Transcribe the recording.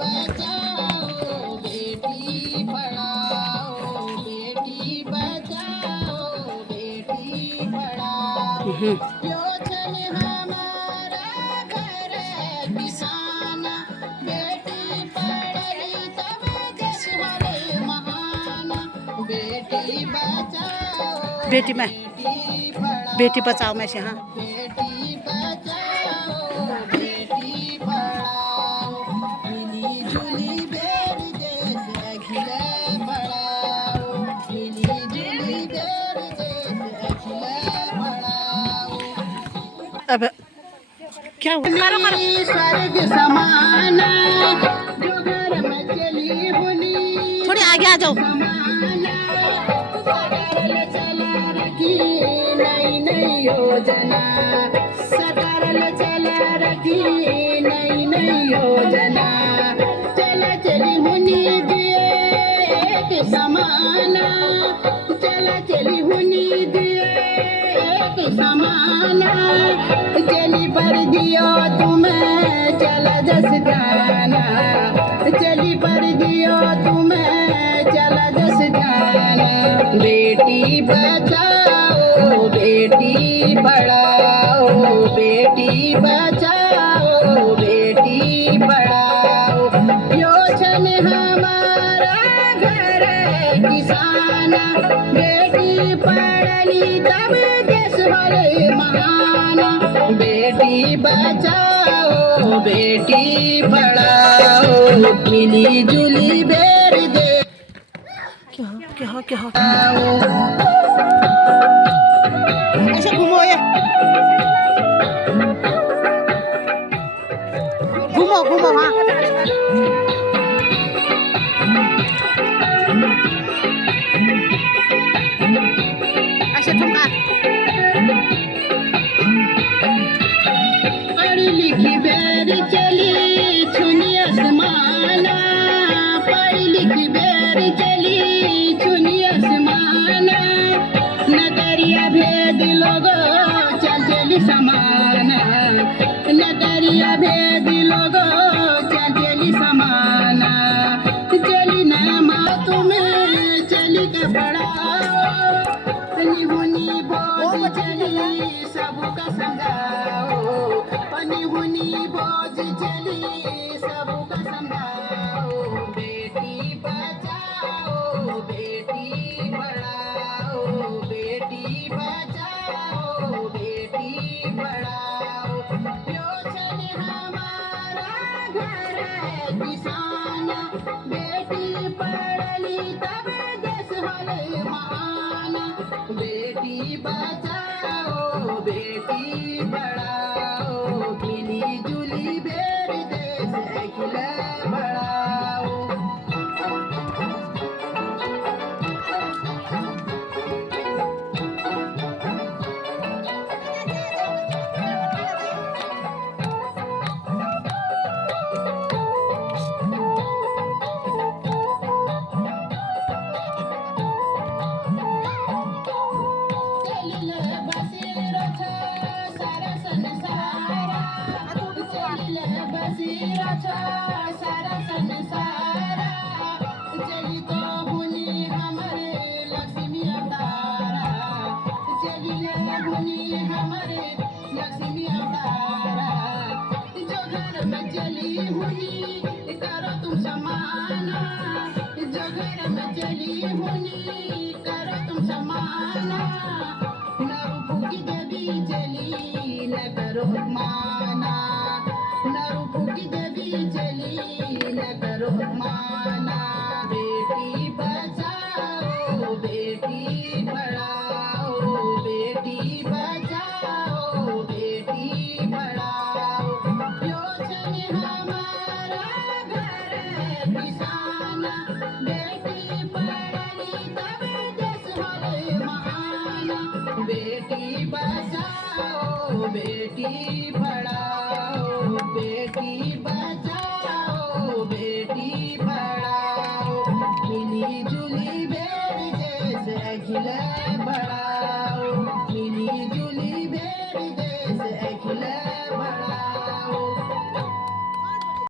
बचाओ बेटी पढ़ाओ बेटी बचाओ बेटी पढ़ाओ योजन हमारा घर किसान बेटी पढ़ी तब देश होले महान बेटी बचाओ बेटी में बेटी बचाओ में से हाँ बेटी बचाओ बेटी पढ़ाओ मिली जुली बेर देश अखिले बढ़ाओ मिली जुली बेर देश अखिले बढ़ाओ अब क्या हुआ करो करो स्वर्ग समान जो घर में चली बुनी थोड़ी आगे आ जाओ सरल चला रखी नई नई योजना सरल चला रखी नई नई योजना चला चली हुनी दिए एक समाना चला चली हुनी दिए एक समाना चली पर दियो तुम्हें चला जस जाना चली पर दियो तुम्हें चला जस जाना बेटी बचाओ बेटी पढ़ाओ बेटी बचाओ बेटी पढ़ाओ योजन हमारा घर किसान बेटी पढ़ली तब देश होले महान बेटी बचाओ बेटी पढ़ाओ मिली जुली बेर दे क्या हो ऐसे घूमो ये घूमो हाँ ऐसे ठुमका पढ़ी लिखी बेर चली छुनी आसमाना पढ़ी लिखी बेर चली छुनी आसमाना नगरिया भेद लोगो चल चली समाना नगरिया भेद लोगो चल चली समाना चली ना माँ तुम्हें चली के पढ़ाओ हुनी बोझ चली सबका समझाओ हुनी बोझ चली सबका समझाओ बेटी बचाओ बेटी पढ़ाओ बेटी बचाओ बेटी पढ़ाओ योजन हमारा घर किसान बेटी पढ़ली तब देश होले महान बेटी बचाओ बेटी पढ़ाओ मिली जुली बेर देश अखिले बढ़ाओ चलिले बसेरा छ सारा संसारा चलिले बसेरा छ सारा संसारा चली तो हुनी हमारे लक्ष्मी अवतारा चलिले हुनी हमारे लक्ष्मी अवतारा जो घर में चली हुनी करो तुम समाना जो घर में चली हुनी करो तुम समाना नरूपु की देवी चली न करो माना नरूपु की देवी चली न करो माना बेटी बचाओ बेटी पढ़ाओ बेटी बचाओ बेटी पढ़ाओ योजन हमारा घर किसान बेटी पढ़ली तब देश होले महान बेटी बचाओ बेटी पढ़ाओ बेटी बचाओ बेटी पढ़ाओ मिली जुली बेर जैसे अखिले बढ़ाओ